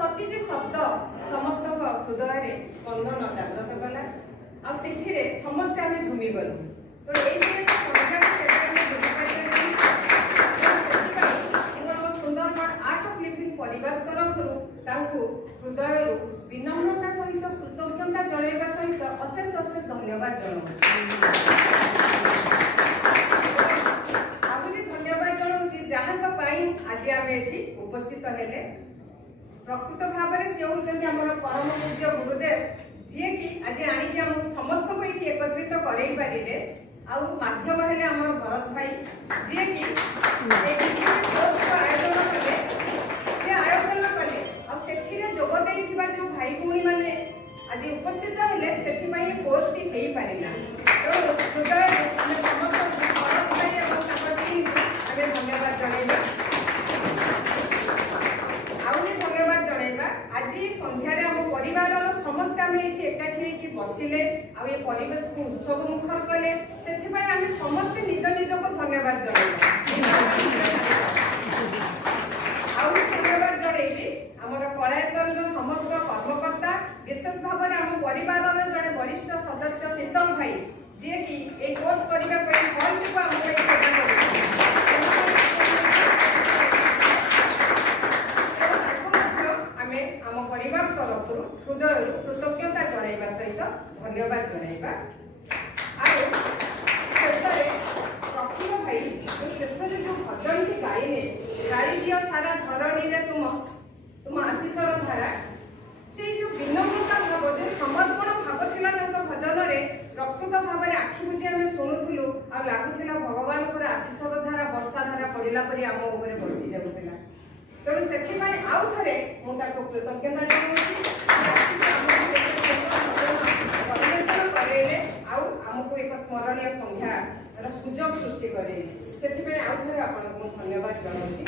प्रतिटी शब्द समस्त हृदय स्पंदन जागृत कला समस्ते आम झुमी गलु तो सुंदरगढ़ आर्ट ऑफ लिविंग परिवार तरफ हृदय विनम्रता सहित कृतज्ञता जणाइबा सहित अशेष अशेष धन्यवाद जनाऊँ। आहुरी धन्यवाद जनाऊँ जहाँ आज आम ये उपस्थित हेले प्रकृत भाव में सी होती आम परम पूज्य गुरुदेव जी कि आज आणिक आम समस्त को ये एकत्रित करई पारे आध्यम हेले आम भरत भाई जी कि आयोजन कले आयोजन कले से जोगदे जो भाई भूणी मैंने आज उपस्थित हेले से कोर्स टी हो पारा तो हृदय समस्त भरत भाई धन्यवाद जनइबा आज संध्यार आम परिवार समस्ते आम ये एकाठी बसिले परिवेश को उत्सव मुखर कले से समस्ते निज निज को धन्यवाद धन्यवाद जनइबी आमर कलायतन समस्त कर्मकर्ता विशेष भाव में आम परिवार जड़े वरिष्ठ सदस्य शीतल भाई जी कि ये कोर्स करने परिवार तरफ हृदय कृतज्ञता जणाइबा सहित धन्यवाद जणाइबा प्रफुल्ल भाई शेष जो भजन टी गाइले गाई दियो सारा धरणी रे तुम आशीषर धारा से जो विनम्रता भाव जो समर्पण भाव थिला भजन रे प्रकृत भाव में आखि बुझी आम शुणुलु आ लगुला भगवान आशीषर धारा वर्षा धारा पड़ा परी आम उपर बसी जाऊला तेणु से आउ थे मुझे कृतज्ञता जनाऊँगी आमको एक स्मरणीय संध्यार सुजोग सृष्टि करे से आउ थे आपको धन्यवाद जनाऊँगी।